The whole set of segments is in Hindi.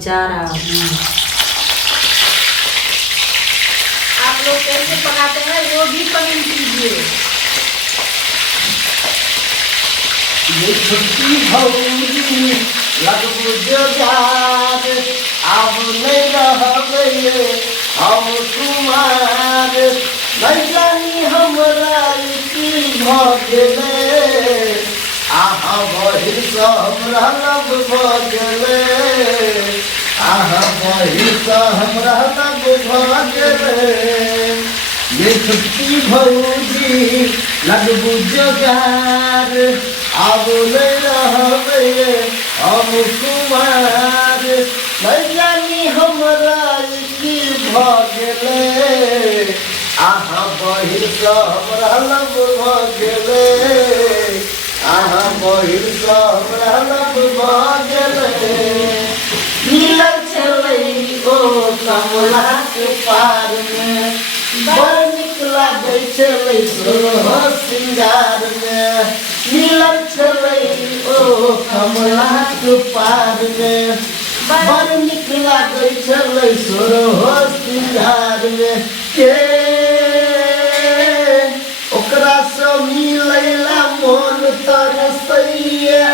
बेचारा आप लोग कैसे पकाते हैं वो भी कमेंट कीजिए। ये छुट्टी भौजी लगबू जोगार अब नहीं रहबे हम कुमार नहीं जानी हमरा की भ गेले आहा बही सँ हमरा लब भ गेले आहा बही सँ हमरा लब भ गेले ये छुट्टी भौजी लगबू जोगार अब नहीं रहबे हम कुमार नहीं जानी हमरा की भ गेले आहा बहिर सँ हमरा लब भ गेले आहा बहिर सँ हमरा लब भ गेले मिलल छलै ओ कमला के पार में बड़ नीक लागै छलै सोलह श्रृंगार में मिलल छलै ओ कमला के पार में बड़ नीक लागै छलै सोलह श्रृंगार में के ओकरा सँ मिलैला मोन तरसैया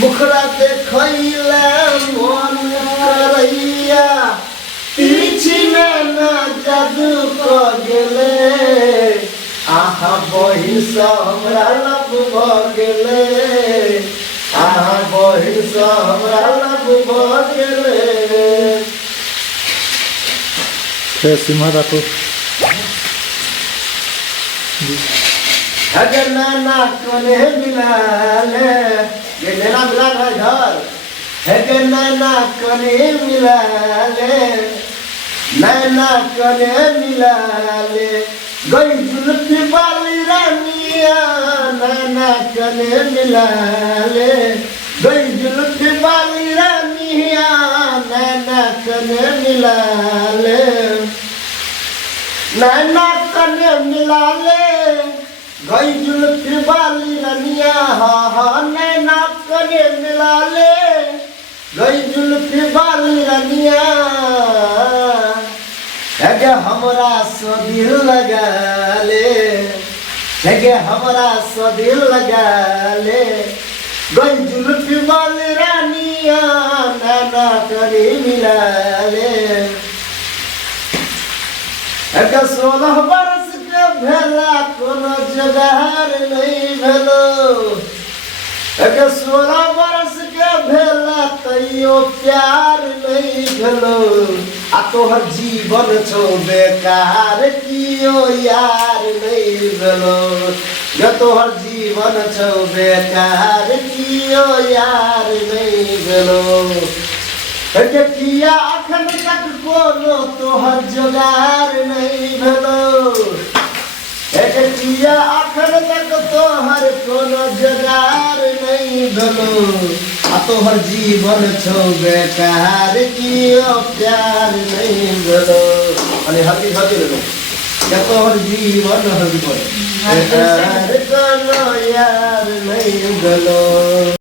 मुखरा देखैला मन करैया पीछे में ना जादू क गेले आहा बहिर सँ हमरा लब भ गेले आहा बहिर सँ हमरा लब भ गेले। सिम्हा रखो अगर नाना कने मिलाले ये नैना मिला है घर अगर नाना कने मिलाले नैना कने मिलाले गई जुल्फी वाली रानिया नैना कने मिलाले गई जुल्फी वाली रानिया नैना कने मिलाले नैना कने मिलाले गई जुल्फी वाली रानिया हा नैना कने मिलाले गई जुल्फी वाली रानिया है हमरा सँ दिल लगा ले है हमरा सँ दिल लगा ले गई जुल्फी वाली रानिया नैना कने मिला ले है 16 बरस के भेला कोनो जोगार नहीं भेलो है 16 बरस के भेला तैयो प्यार नहीं भेलो आ तोहर जीवन छौ बेकार कियो यार नहीं भेलो ये तोहर जीवन छौ बेकार कियो यार नहीं भेलो है किया अखन तक कोनो तोहर जोगार नहीं भेलो है किया अखन तक तोहर कोनो जोगार नहीं भेलो आ तोहर जीवन छौ बेकार कियो प्यार नहीं भेलो अने हल्दी हल्दी ले या तोहर जीवन हल्दी बेकार कोनो यार नहीं भेलो।